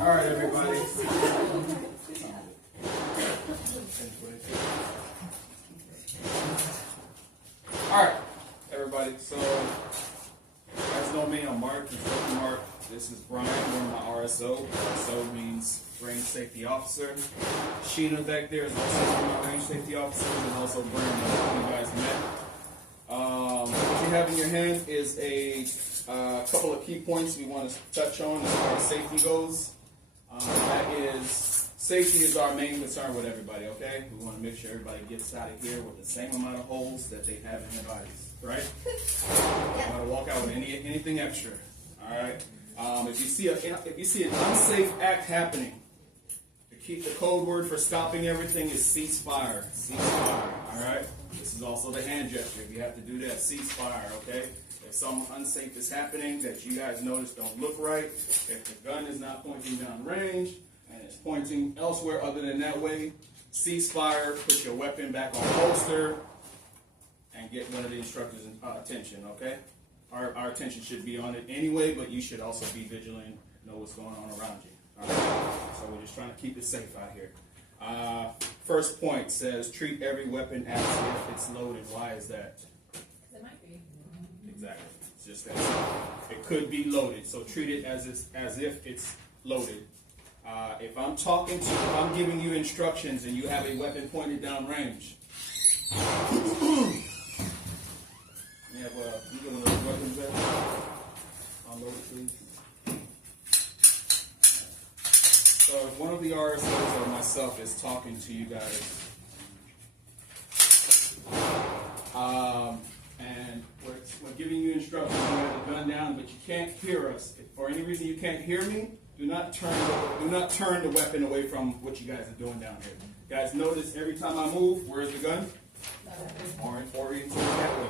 All right, everybody. All right, everybody. So, as know me, I'm Mark. Mark. This is Brian. We're my RSO. RSO means Range Safety Officer. Sheena back there is also one of my Range Safety Officers, and also Brian, that you guys met. What you have in your hand is a couple of key points we want to touch on as far as safety goes. Safety is our main concern with everybody, okay? We want to make sure everybody gets out of here with the same amount of holes that they have in their bodies, right? You want to walk out with anything extra, all right? If you see an unsafe act happening, the code word for stopping everything is ceasefire. Ceasefire, all right? This is also the hand gesture. If you have to do that, ceasefire, okay? If something unsafe is happening that you guys notice don't look right, if the gun is not pointing down range and it's pointing elsewhere other than that way, ceasefire, put your weapon back on holster, and get one of the instructors' attention, okay? Our attention should be on it anyway, but you should also be vigilant, know what's going on around you. All right? So we're just trying to keep it safe out here. First point says, treat every weapon as if it's loaded. Why is that? It might be. Exactly. It's just that it could be loaded, so treat it as if it's loaded. If I'm giving you instructions and you have a weapon pointed down range, you get one of those weapons there? Unload it, please. So if one of the RSOs or myself is talking to you guys, and we're giving you instructions, you have the gun down, but you can't hear us. If for any reason you can't hear me, do not turn the weapon away from what you guys are doing down here. Guys, notice every time I move, where's the gun? Oriented that way.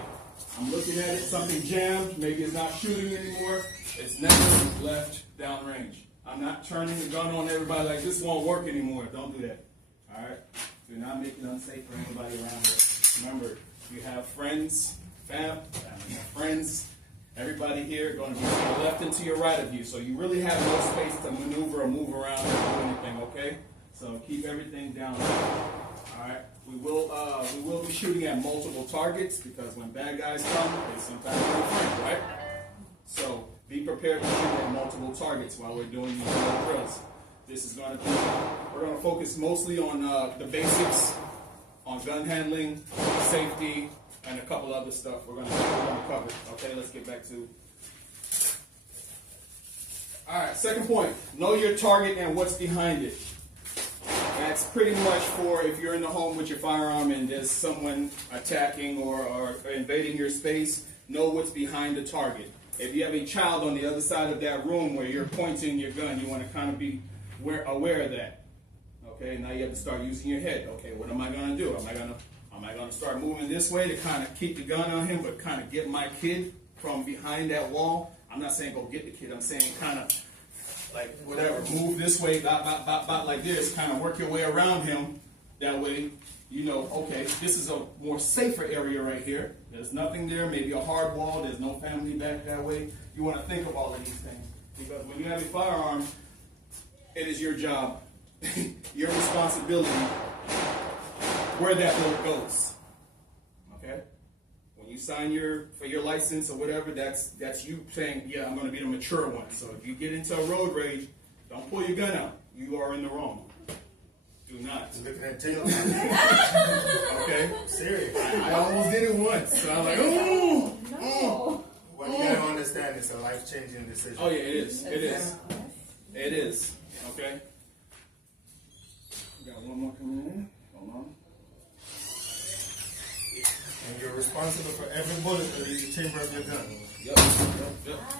I'm looking at it, something jammed, maybe it's not shooting anymore. It's never left downrange. I'm not turning the gun on everybody like this won't work anymore. Don't do that. All right? Do not make it unsafe for anybody around here. Remember, you have friends, friends, everybody here going to be to your left and to your right of you. So you really have no space to maneuver or move around or do anything, okay? So keep everything down. All right? We will be shooting at multiple targets because when bad guys come, they sometimes don't find, right? So be prepared to shoot at multiple targets while we're doing these drills. We're going to focus mostly on the basics, on gun handling, safety, and a couple other stuff we're going to cover. Okay, let's get back to. All right, second point, know your target and what's behind it. That's pretty much for if you're in the home with your firearm and there's someone attacking or invading your space, know what's behind the target. If you have a child on the other side of that room where you're pointing your gun, you want to kind of be aware of that. Okay, now you have to start using your head. Okay, what am I going to do? Am I going to start moving this way to kind of keep the gun on him, but kind of get my kid from behind that wall? I'm not saying go get the kid. I'm saying kind of like whatever, move this way, like this, kind of work your way around him. That way, you know, okay, this is a more safer area right here. There's nothing there, maybe a hard wall, there's no family back that way. You want to think of all of these things. Because when you have a firearm, it is your job, your responsibility, where that load goes. Okay? When you sign for your license or whatever, that's you saying, yeah, I'm going to be the mature one. So if you get into a road rage, don't pull your gun out. You are in the wrong. Do not. Looking at Taylor. Okay? Serious. I almost did it once. So I'm like, oh! No. What you gotta understand, it's a life-changing decision. Oh, yeah, it is. It is. It is. Okay? We got one more coming in. Hold on. And you're responsible for every bullet that leaves the chamber of your gun. Yep.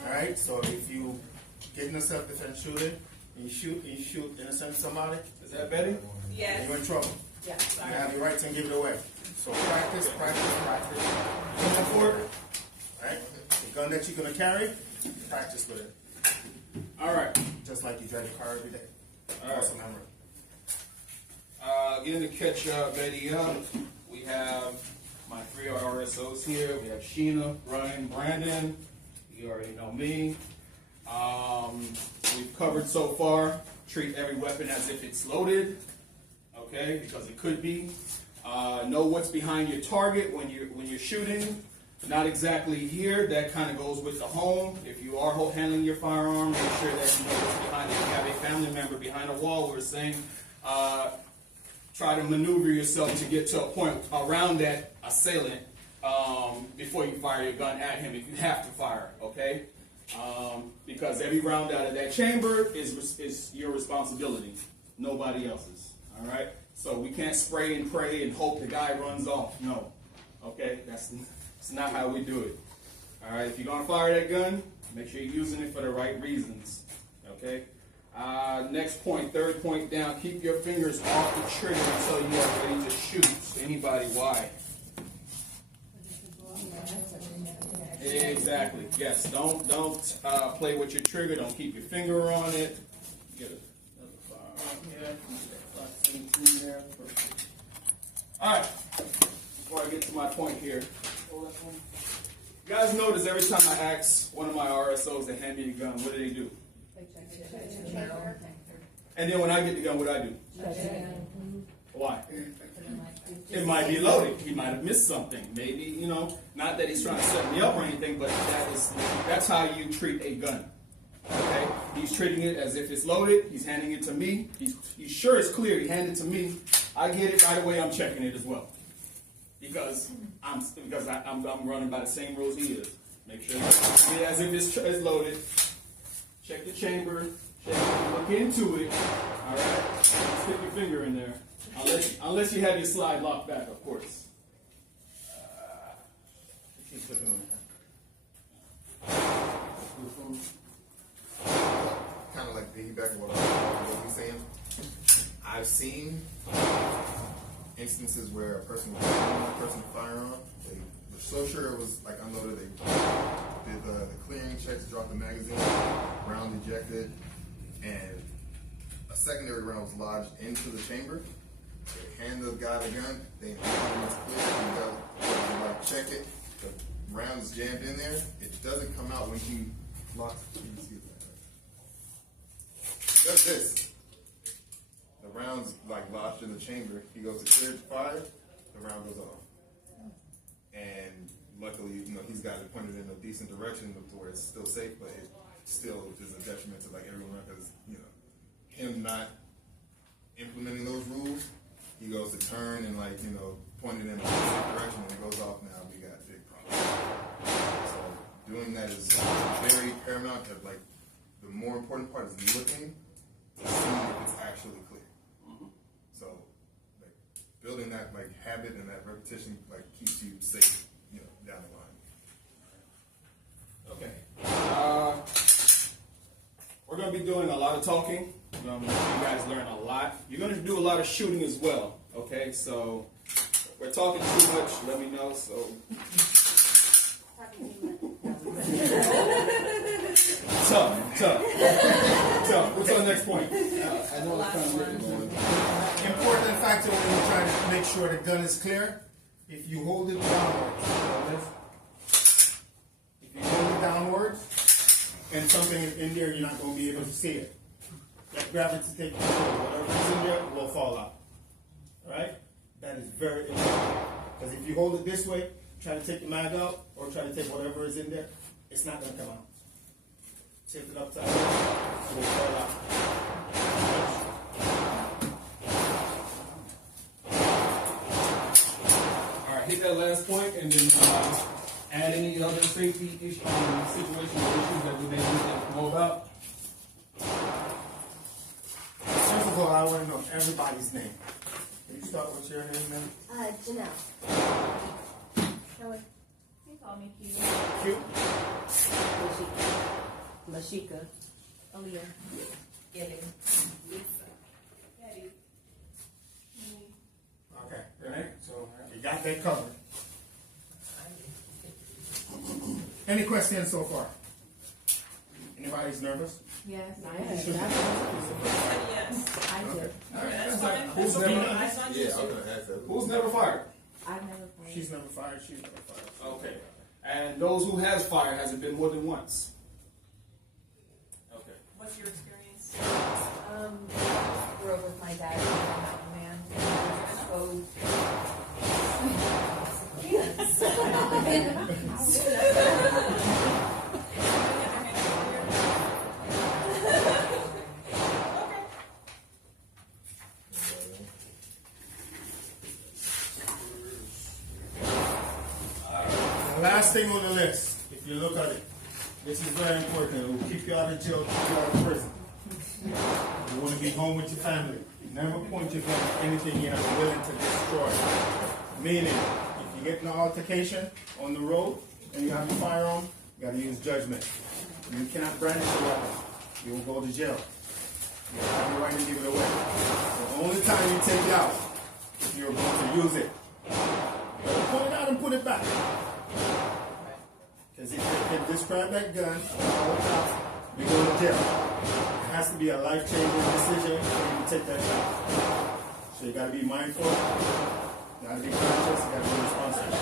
Alright? So if you get in a self-defense shooting, and you shoot innocent somebody, Is that Betty? Yes. you're in trouble. Yeah. You have the right to give it away. So practice. Going for it. Right? The gun that you're going to carry, practice with it. All right. Just like you drive your car every day. All right. Awesome memory. Again, to catch Betty up, we have my 3 RSOs here. We have Sheena, Ryan, Brandon. You already know me. We've covered so far. Treat every weapon as if it's loaded, okay? Because it could be. Know what's behind your target when you're shooting. Not exactly here. That kind of goes with the home. If you are handling your firearm, make sure that you know what's behind it. If you have a family member behind a wall, we're saying try to maneuver yourself to get to a point around that assailant before you fire your gun at him if you have to fire, okay? Because every round out of that chamber is your responsibility, nobody else's, all right? So we can't spray and pray and hope the guy runs off, no, okay? That's not how we do it, all right? If you're gonna fire that gun, make sure you're using it for the right reasons, okay? Next point, third point down, keep your fingers off the trigger until you are ready to shoot. Anybody, why? Exactly, yes, don't play with your trigger, don't keep your finger on it. Get another firearm here, get that +17 there. Perfect. All right, before I get to my point here, you guys notice every time I ask one of my RSOs to hand me the gun, what do? And then when I get the gun, what do? Why? It might be loaded. He might have missed something. Maybe, you know, not that he's trying to set me up or anything, but that's how you treat a gun. Okay? He's treating it as if it's loaded. He's handing it to me. He's sure it's clear. He handed it to me. I get it right away. I'm checking it as well. Because I'm running by the same rules he is. Make sure you treat it as if it's loaded. Check the chamber. Look into it. All right? Just stick your finger in there. Unless you have your slide locked back, of course. Keep clicking on it. Kind of like piggybacking what we're saying. I've seen instances where a person was holding a person's firearm. They were so sure it was like unloaded. They did the clearing checks, dropped the magazine, round ejected, and a secondary round was lodged into the chamber. They hand the guy the gun, they inform it's clear, and the like check it. The round is jammed in there. It doesn't come out when he locks. You can see that. Does this. The round's like lodged in the chamber. He goes to clear to fire, the round goes off. And luckily, you know, he's got it pointed in a decent direction to where it's still safe, but it still is a detriment to like everyone because, you know, him not implementing those rules, he goes to turn and like, you know, point it in a different direction and it goes off. Now we got a big problem. So doing that is very paramount. Cause like the more important part is looking to see if it's actually clear. So like building that like habit and that repetition like keeps you safe, you know, down the line. Okay. We're going to be doing a lot of talking. We're going to make you guys learn a lot. You're going to do a lot of shooting as well. Okay, so if we're talking too much, let me know. So tough. What's our next point? I know it's kind of written on. Important factor when you're trying to make sure the gun is clear, if you hold it downwards, and something is in there, you're not going to be able to see it. Let gravity take control. Whatever's in there will fall out. Alright? That is very important. Because if you hold it this way, try to take the mag out, or try to take whatever is in there, it's not going to come out. Tip it upside down, it will fall out. Alright, hit that last point and then add any other safety situations or issues that we may need to know about. First of all, I want to know everybody's name. Can you start with your name now? Janelle. Kelly. You call me Q. Q? Mashika. Aaliyah. Gilly. Lisa. Eddie. Okay, alright, so you got that covered. Any questions so far? Anybody's nervous? Yes. Yes. Yes. I did. Who's never fired? I've never played. She's never fired. She's never fired. Okay. And those who has fired, has it been more than once? Okay. What's your experience? Grew up with my dad, who's a mountain man. Exposed. Last thing on the list, if you look at it, this is very important. It will keep you out of jail, keep you out of prison. You want to be home with your family. Never point your gun at anything you're not willing to destroy. Meaning, if you get in an altercation on the road and you have a firearm, you got to use judgment. You cannot brandish a weapon. You will go to jail. You have the right to give it away. The only time you take it out, if you're going to use it. You gotta pull it out and put it back. Because if you can describe that gun, you go to jail. It has to be a life-changing decision for you to take that shot. So you got to be mindful, you got to be conscious, you got to be responsible.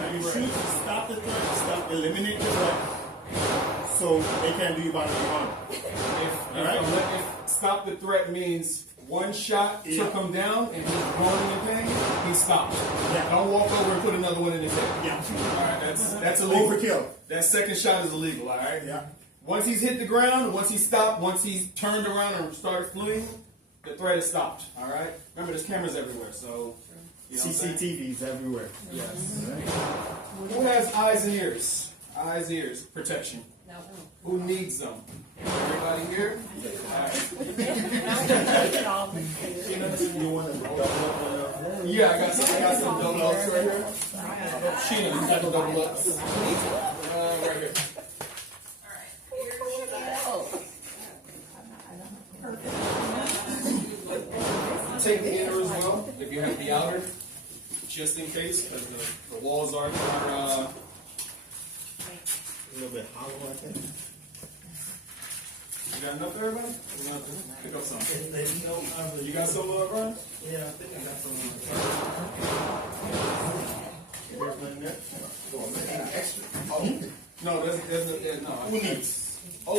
Now you shoot, stop the threat, eliminate the threat, so they can't do you bodily harm. If stop the threat means one shot took him down and he's groaning in pain, he stopped. Yeah. Don't walk over and put another one in his head. Yeah. All right, that's illegal. Overkill. That second shot is illegal, all right? Yeah. Once he's hit the ground, once he stopped, once he's turned around and started fleeing, the threat is stopped, all right? Remember, there's cameras everywhere, so... You know CCTVs everywhere. Yes. Who has eyes and ears? Eyes, ears, protection. No. Who needs them? Everybody here? All right. You want to double up on your... Yeah, I got some double ups right here. Sheena, you got the double ups. Right here. Take the inner as well, if you have the outer, just in case, because the walls are A little bit hollow, I think. you got enough there, everybody? We're gonna pick up some. You got some, Brian? Yeah, I think I got some. There's nothing there? No, there's no. Who needs? Oh,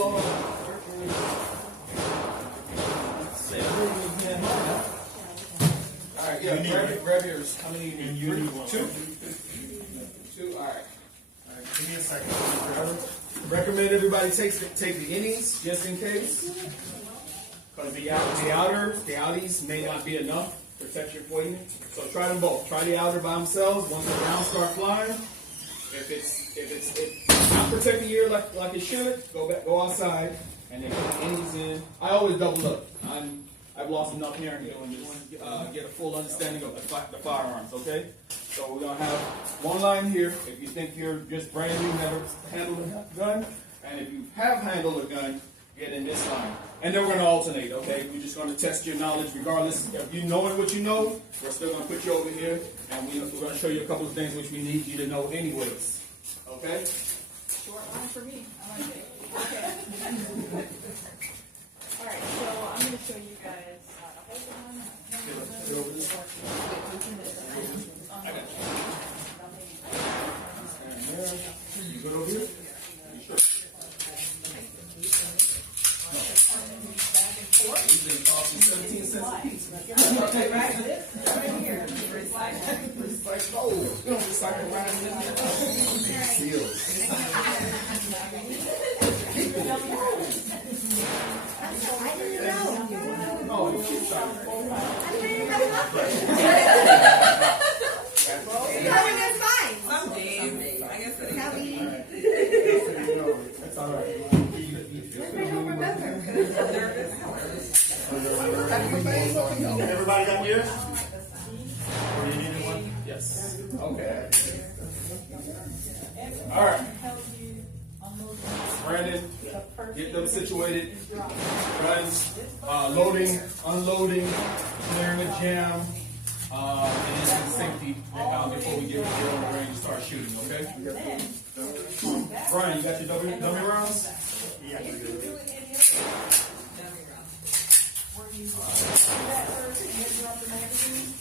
all right, yeah, grab yours. How many you need? You need one. Two? Two, all right. Give me a second. Recommend everybody take the innies just in case, because the outies may not be enough protection for you. So try them both. Try the outer by themselves. Once the rounds start flying, if it's not protecting your ear like it should, go outside and then put the innies in. I always double up. I've lost enough hearing to get a full understanding of the firearms. Okay. So we're going to have one line here. If you think you're just brand new, never handled a gun, and if you have handled a gun, get in this line. And then we're going to alternate, okay? We're just going to test your knowledge regardless. If you knowing what you know, we're still going to put you over here, and we're going to show you a couple of things which we need you to know anyways. Okay? Short line for me. I like it. Okay. All right, so I'm going to show you guys how to hold on. Get over this. I got you. And there. You good over here? You sure? These things cost me 17 cents a piece. Right here. Recycle gold. You don't recycle right in there. Seals. Oh, you keep trying. Some days, I guess it's That's all right. Everybody got yours? Or you needed one? Yes. Okay. All right. Brandon, get them situated. Guns, loading, unloading, clearing the jam, and then safety before we get on the range and start shooting, okay? Brian, you got your dummy rounds? Yeah.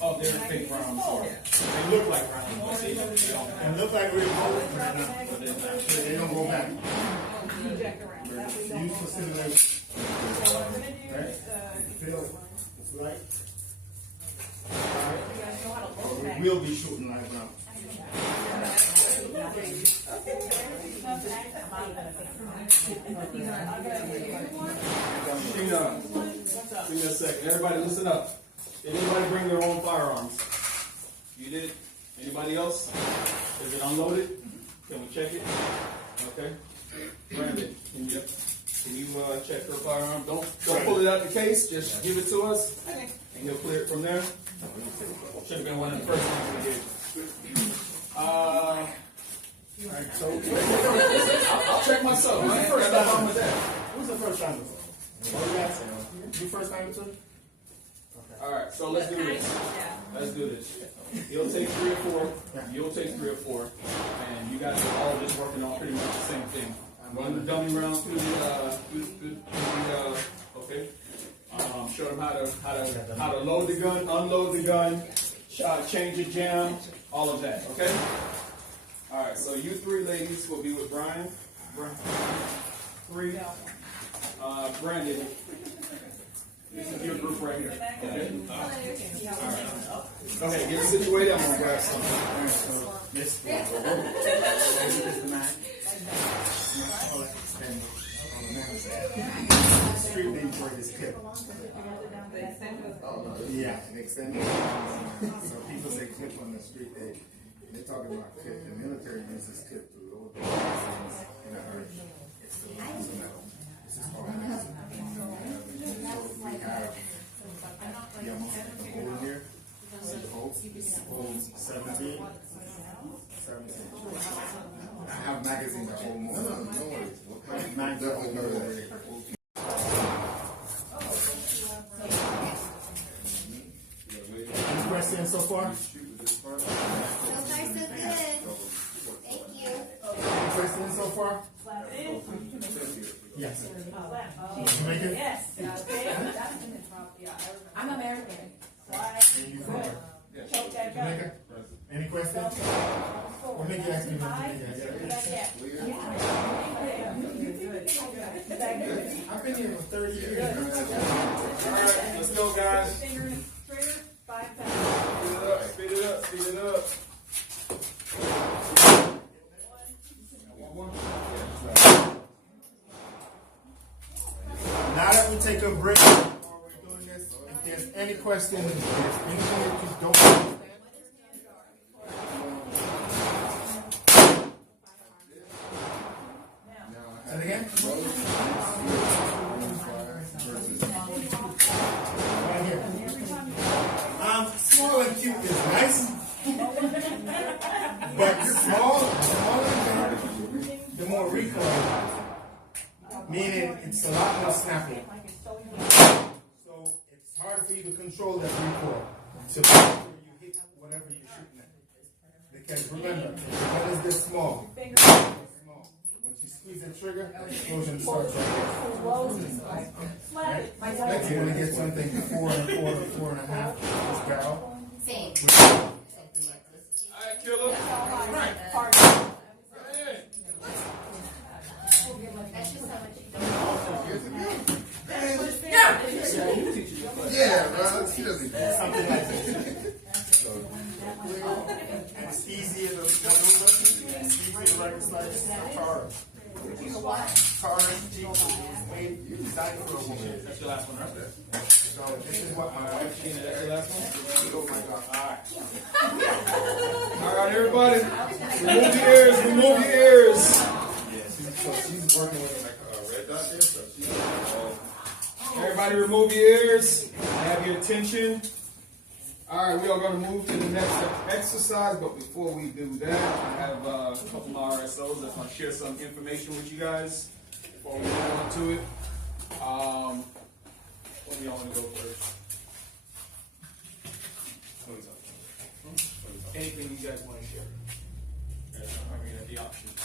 Oh, they're fake rounds. They look like rounds, but they don't. And look like real bullets, but they're not. But they're not. So they don't go back. Eject around. That way don't. Use for simulation. So what we're gonna do Right? is, Feel it's light. you guys know how to load back. We will be shooting live rounds. Hang on. Give me a second. Everybody listen up. Did anybody bring their own firearms? You did? Anybody else? Is it unloaded? Can we check it? Okay. Brandon, can you check her firearm? Don't pull it out the case. Just give it to us, and you'll clear it from there. Should have been one of the first ones we did. Alright, so I'll check myself. I ain't got no problem with that. who's the first time? Oh, you got you first time too? All right, so let's do this. Let's do this. You'll take 3 or 4. You'll take 3 or 4, and you guys are all just working on pretty much the same thing. Run the dummy round through the okay. Show them how to load the gun, unload the gun, change the jam, all of that. Okay. All right. So you 3 ladies will be with Brian. 3. Brandon. This is your group right here. Okay. All right. Go ahead. Get situated. I'm gonna grab some. This street name for this clip. Yeah, an extended. So people say clip on the street. They're talking about clip. The military uses clip to load the things in a hurry. It's the metal. This is called magazine. So we have the hole here. The hole 17. I have magazine the whole month. No worries. Definitely know that. Any questions so far? So far, so good. Thank you. Any questions so far? Yes. Jamaican? Yes. I'm American. And you from? Choke that gun. Jamaica? Any questions? What make you ask me about I've been here for 30 years. All right. Let's go, guys. Finger in the trigger, 5 pounds. Speed it up. Speed it up. Speed it up. Now that we take a break, while we're doing this, if there's any questions, if there's anything that you don't understand, and again, right here. Small and cute is nice, but smaller the more recoil. Meaning it's a lot more snappy. So it's harder for you to control that recoil to make sure you hit whatever you're shooting at. Because remember, the gun is this small. Once you squeeze the trigger, the explosion starts right there. Right? You want to get something 4 and a half this barrel. Same. All right, killer. Right. Hey. That's just how much you don't. Yeah, bro. She doesn't do Something like this. And it's easier to maneuver. It's easier to recognize cars. Cars, jeeps, was designed for a woman. That's your last one, right there. So this is what my wife Gina, that's your last one? Oh my God. All right, everybody. Remove your ears. Remove your ears. Yeah, she's working with like a red dot there, so she's Everybody remove your ears. Have your attention. All right, we are going to move to the next exercise, but before we do that, I have a couple of RSOs that's going to share some information with you guys before we move on to it. What do y'all want to go first? Anything you guys want to share? I mean, the options.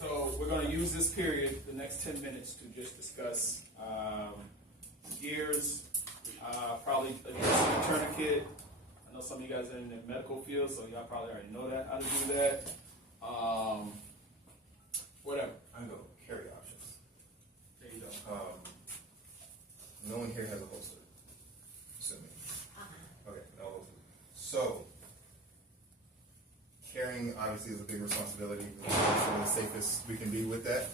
So we're going to use this period, the next 10 minutes, to just discuss gears, Probably a tourniquet. I know some of you guys are in the medical field, so y'all probably already know that how to do that. Whatever. I can go carry options. There you go. No one here has a holster. Assuming. Okay, no holster. So, carrying obviously is a big responsibility. We're the safest we can be with that.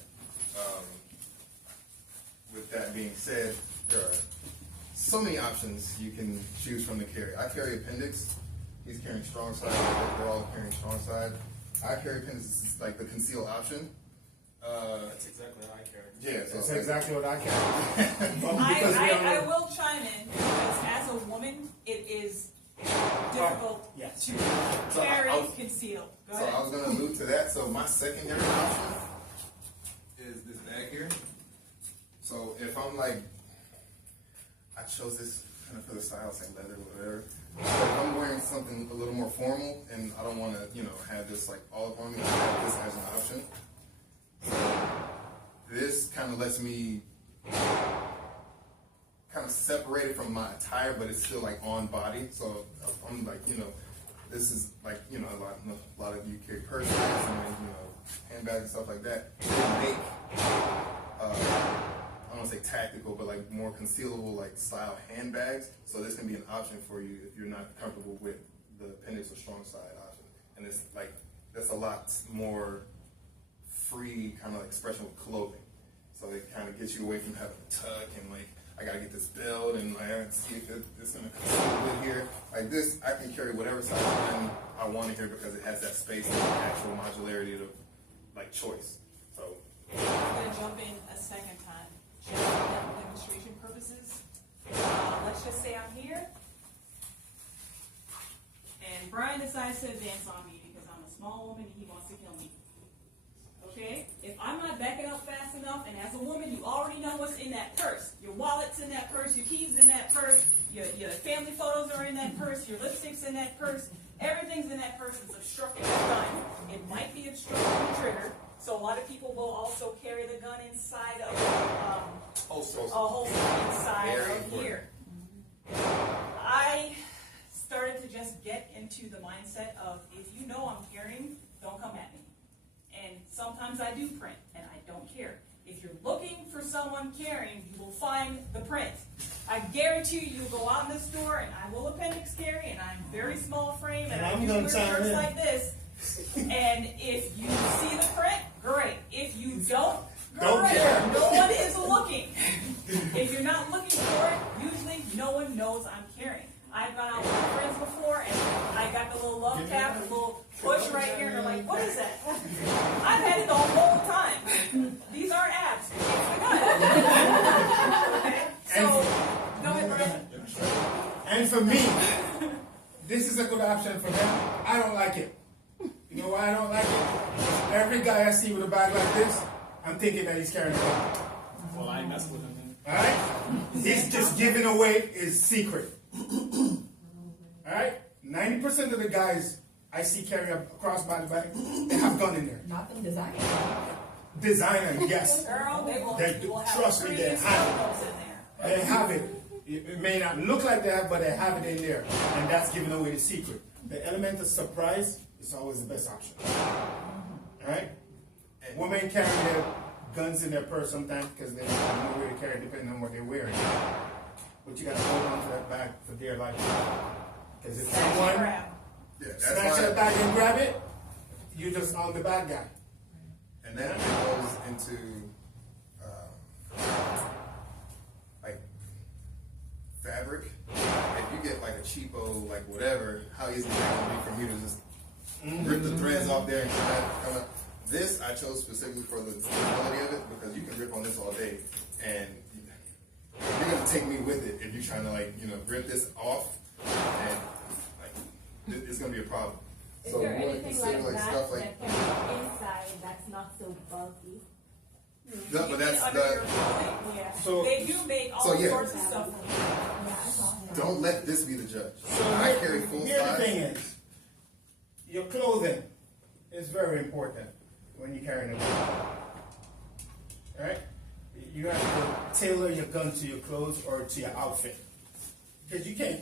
With that being said, there are so many options you can choose from to carry. I carry appendix. He's carrying strong side. They're all carrying strong side. I carry appendix is like the conceal option. That's exactly how I carry. Yeah, so That's exactly what I carry. I will chime in because as a woman, it is difficult Yes. to So carry, I was- conceal. Go So I ahead. was going to allude to that. So my secondary option is this bag here. So if I'm like, I chose this kind of for the style, it's like leather, whatever. So if I'm wearing something a little more formal and I don't want to, have this like all up on me, I have this as an option. So this kind of lets me kind of separate it from my attire, but it's still like on body. So I'm like, this is like, a lot of you carry purses and, handbags and stuff like that. They make, I don't want to say tactical, but like more concealable, like style handbags. So this can be an option for you if you're not comfortable with the appendix or strong side option. And it's like, that's a lot more free kind of expression with clothing. So it kind of gets you away from having to tuck and like, I gotta get this build and like, I have to see if it's gonna come a little bit here. Like this, I can carry whatever size line I want to here because it has that space and actual modularity to like choice. So I'm going to jump in a second time, just for demonstration purposes. Let's just say I'm here, and Brian decides to advance on me because I'm a small woman and he wants to kill me. Okay? If I'm not backing up fast enough, and as a woman, you already know what's in that purse. Your wallet's in that purse, your keys in that purse, your family photos are in that purse, your lipstick's in that purse, everything's in that purse. It's obstructing the gun. It might be obstructing the trigger. So a lot of people will also carry the gun inside of a holster inside Very of important. here. I started to just get into the mindset of, if you know I'm carrying, don't come at me. And sometimes I do print, and I don't care. If you're looking for someone carrying, you will find the print. I guarantee you, you'll go out in the store, and I will appendix carry, and I'm very small frame, and I I'm do gonna wear chime shirts in. like this. And if you see the print, great. If you don't Don't care. no one is looking. If you're not looking for it, usually no one knows I'm carrying. I've gone out with my friends before, and I got the little love tap, the little push right here, and they're like, what is that? I've had it the whole time. These aren't abs. It's the gun. Okay? So, go ahead, Brian. And for me, this is a good option for them. I don't like it. You know why I don't like it? Every guy I see with a bag like this, I'm thinking that he's carrying a gun. Well, I ain't messing with him. Alright? He's just giving away his secret. Alright? 90% of the guys I see carry a crossbody bag, they have gun in there. Not the designer. Designer, yes. Girl, They do. will have Trust me, they trees have in there. They have it. It may not look like they have, but they have it in there. And that's giving away the secret. The element of surprise is always the best option. Alright? Women carry their guns in their purse sometimes because they don't know where to carry it depending on what they're wearing. But you gotta hold on to that bag for dear life. Because if someone Grab. yeah, that's snatch that why. bag and grab it, you just on the bad guy. And that goes into like fabric. If you get like a cheapo, like whatever, how easy is it gonna be for you to just rip the threads off there and come up. This I chose specifically for the durability of it because you can rip on this all day, and you're gonna take me with it if you're trying to rip this off, and like it's gonna be a problem. Is So there more anything consider, like that stuff like that can be inside that's not so bulky? no, but that's Under your the. clothing, yeah. So- They do make all So, yeah. sorts of stuff. Yeah, I saw that. Don't let this be the judge. So I carry full Here the size. thing is, your clothing is very important when you're carrying a gun. Alright? You have to tailor your gun to your clothes or to your outfit. Because you can't